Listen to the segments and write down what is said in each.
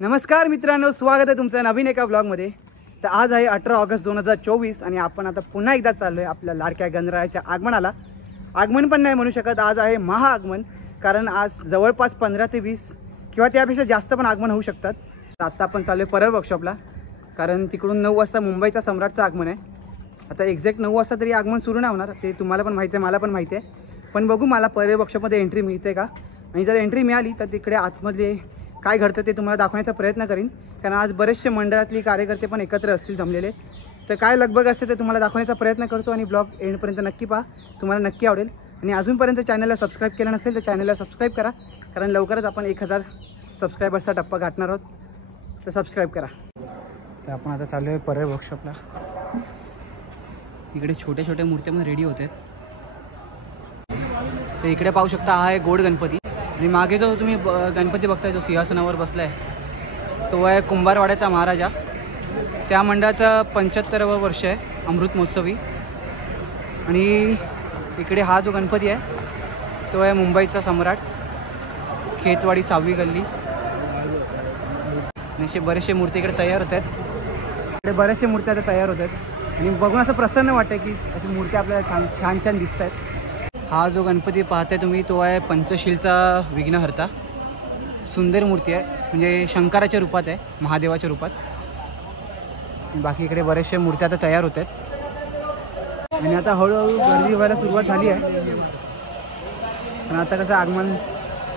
नमस्कार मित्रांनो, स्वागत आहे तुमचं नवीन एका ब्लॉगमध्ये। तर आज आहे 18 ऑगस्ट 2024 आणि आपण आता पुन्हा एकदा चाललोय आपल्या लाडक्या गणरायाच्या आगमनाला। आगमन पण नाही म्हणू शकत, आज आहे महाआगमन, कारण आज जवळपास 15 ते 20 किंवा त्यापेक्षा जास्त पण आगमन होऊ शकतात। तर आता आपण चाललोय परळ वर्कशॉपला, कारण तिकडून 9 वाजता मुंबईचा सम्राटचं आगमन आहे। आता एक्झॅक्ट 9 वाजता तरी आगमन सुरू नाही होणार, ते तुम्हाला पण माहिती आहे, मला पण माहिती आहे। पण बघू मला परळ वर्कशॉपमध्ये एंट्री मिळते का, आणि जर एंट्री मिळाली तर तिकडे आतमध्ये काय घडतं ते तुम्हाला दाखवण्याचा प्रयत्न करीन, कारण आज बरेचसे मंडळातली कार्यकर्ते पण एकत्र असतील जमलेले। तर काय लगबग असते ते तुम्हाला दाखवण्याचा प्रयत्न करतो आणि ब्लॉग एंडपर्यंत नक्की पहा, तुम्हाला नक्की आवडेल। आणि अजूनपर्यंत चॅनलला सबस्क्राईब केलं नसेल तर चॅनलला सबस्क्राईब करा, कारण लवकरच आपण 1000 सबस्क्रायबर्सचा टप्पा गाठणार आहोत, तर सबस्क्राईब करा। तर आपण आता चाललो आहे परळ वर्कशॉपला। इकडे छोट्या छोट्या मूर्त्या पण रेडी होत आहेत। तर इकडे पाहू शकता हा आहे गोड गणपती, आणि मागे जो तुम्ही गणपती बघताय जो सिंहासनावर बसलाय तो आहे कुंभारवाड्याचा महाराजा। त्या मंडळाचं 75वं वर्ष आहे अमृत महोत्सवी। आणि इकडे हा जो गणपती आहे तो आहे मुंबईचा सम्राट, खेतवाडी 6वी गल्ली। आणि असे बरेचसे मूर्ती इकडे तयार होत आहेत, इकडे बरेचसे मूर्त्या आता तयार होत आहेत, आणि बघून असं प्रसन्न वाटतं की अशी मूर्त्या आपल्याला छान छान दिसत आहेत। हा जो गणपती पाहताय तुम्ही तो आहे पंचशीलचा विघ्नहर्ता। सुंदर मूर्ती आहे, म्हणजे शंकराच्या रूपात आहे, महादेवाच्या रूपात। बाकी इकडे बरेचसे मूर्त्या आता तयार होत आहेत, आणि आता हळूहळू गर्दी व्हायला सुरुवात झाली आहे। पण आता कसं आगमन,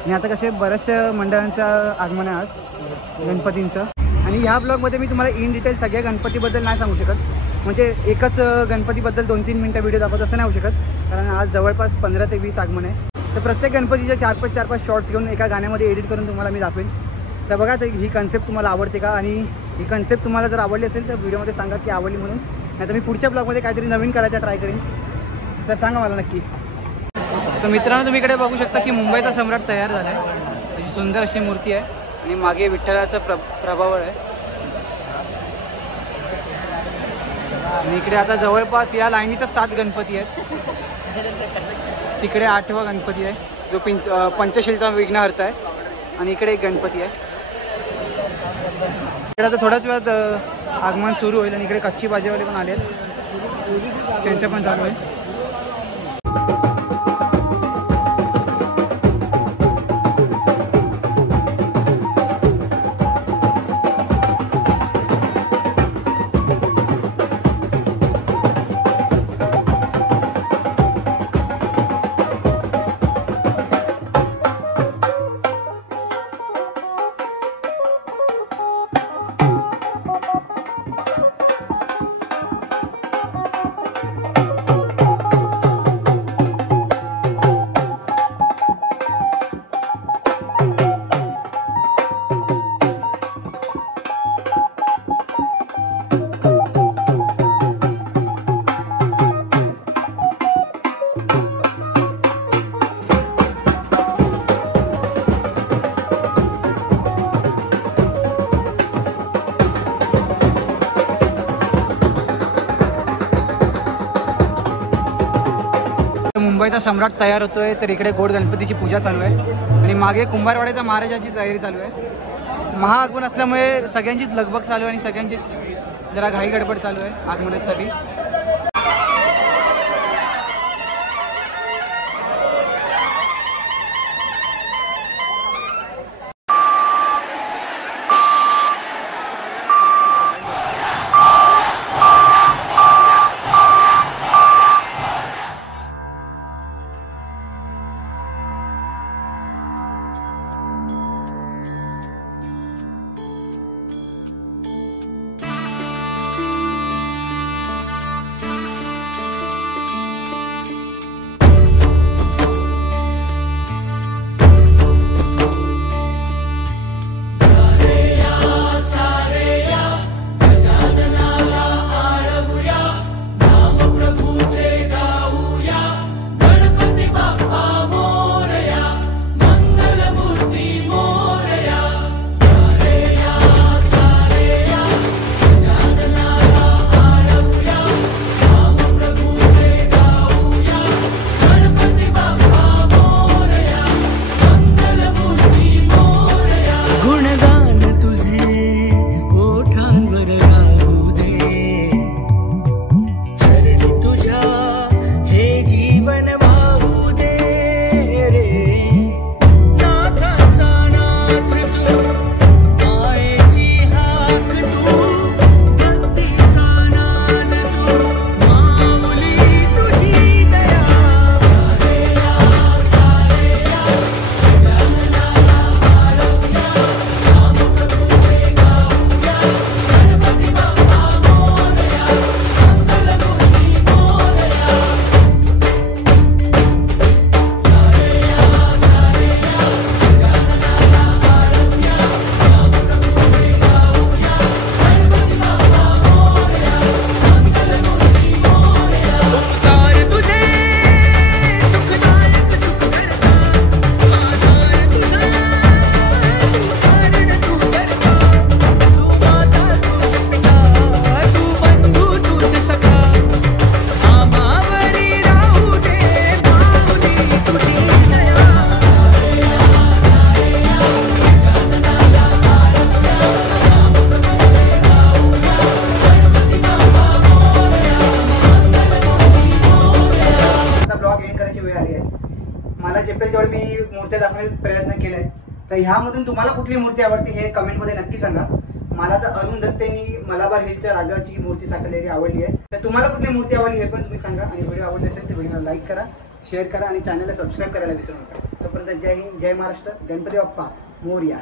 आणि आता कसे बऱ्याचशा मंडळांचं आगमन आहे आज गणपतींचं। आणि ह्या ब्लॉगमध्ये मी तुम्हाला इन डिटेल सगळ्या गणपतीबद्दल नाही सांगू शकत, म्हणजे एकच गणपतीबद्दल 2-3 मिनटं व्हिडिओ दाखवत असं नाही होऊ शकत, कारण आज जवळपास 15 ते 20 आगमन आहे। तर प्रत्येक गणपतीचे 4-5 शॉर्ट्स घेऊन एका गाण्यामध्ये एडिट करून तुम्हाला मी दाखवेन। तर बघा तर ही कन्सेप्ट तुम्हाला आवडते का, आणि ही कन्सेप्ट तुम्हाला जर आवडली असेल तर व्हिडिओमध्ये सांगा की आवडली म्हणून, नाही तर मी पुढच्या ब्लॉगमध्ये काहीतरी नवीन करायचा ट्राय करेन, तर सांगा मला नक्की। तर मित्रांनो तुम्ही इकडे बघू शकता की मुंबईचा सम्राट तयार झाला आहे, त्याची सुंदर अशी मूर्ती आहे, आणि मागे विठ्ठलाचा प्रभाव आहे। आणि इकडे आता जवळपास या लाईनीतच 7 गणपती आहेत, तिकडे 8वा गणपती आहे जो पंचशीलचा विघ्नहर्ता आहे, आणि इकडे एक गणपती आहे। इकडे आता थोड्याच वेळात आगमन सुरू होईल, आणि इकडे कच्ची भाजीवाले पण आले आहेत, त्यांचं पण चालू आहे। मुंबईचा सम्राट तयार होतोय, तर इकडे गोड गणपतीची पूजा चालू आहे, आणि मागे कुंभारवाड्याच्या महाराजाची तयारी चालू आहे। महाआगमन असल्यामुळे सगळ्यांचीच लगबग चालू आहे, आणि सगळ्यांचीच जरा घाई गडबड चालू आहे आगमनासाठी। मला झेपेल तेवढे मी मूर्त्या दाखवण्याचा प्रयत्न केलाय. तर ह्यामधून तुम्हाला कुठली मूर्ती आवडती हे कमेंटमध्ये नक्की सांगा. मला तर अरुण दत्तेंनी मलाबार हिलच्या राजाची मूर्ती साकारलेली आवडली आहे. तर तुम्हाला कुठली मूर्ती आवडली हे पण तुम्ही सांगा. आणि व्हिडिओ आवडले असेल तर व्हिडिओला लाईक करा, शेअर करा आणि चॅनलला सबस्क्राईब करायला विसरू नका. तोपर्यंत जय हिंद, जय महाराष्ट्र, गणपती बाप्पा मोरया.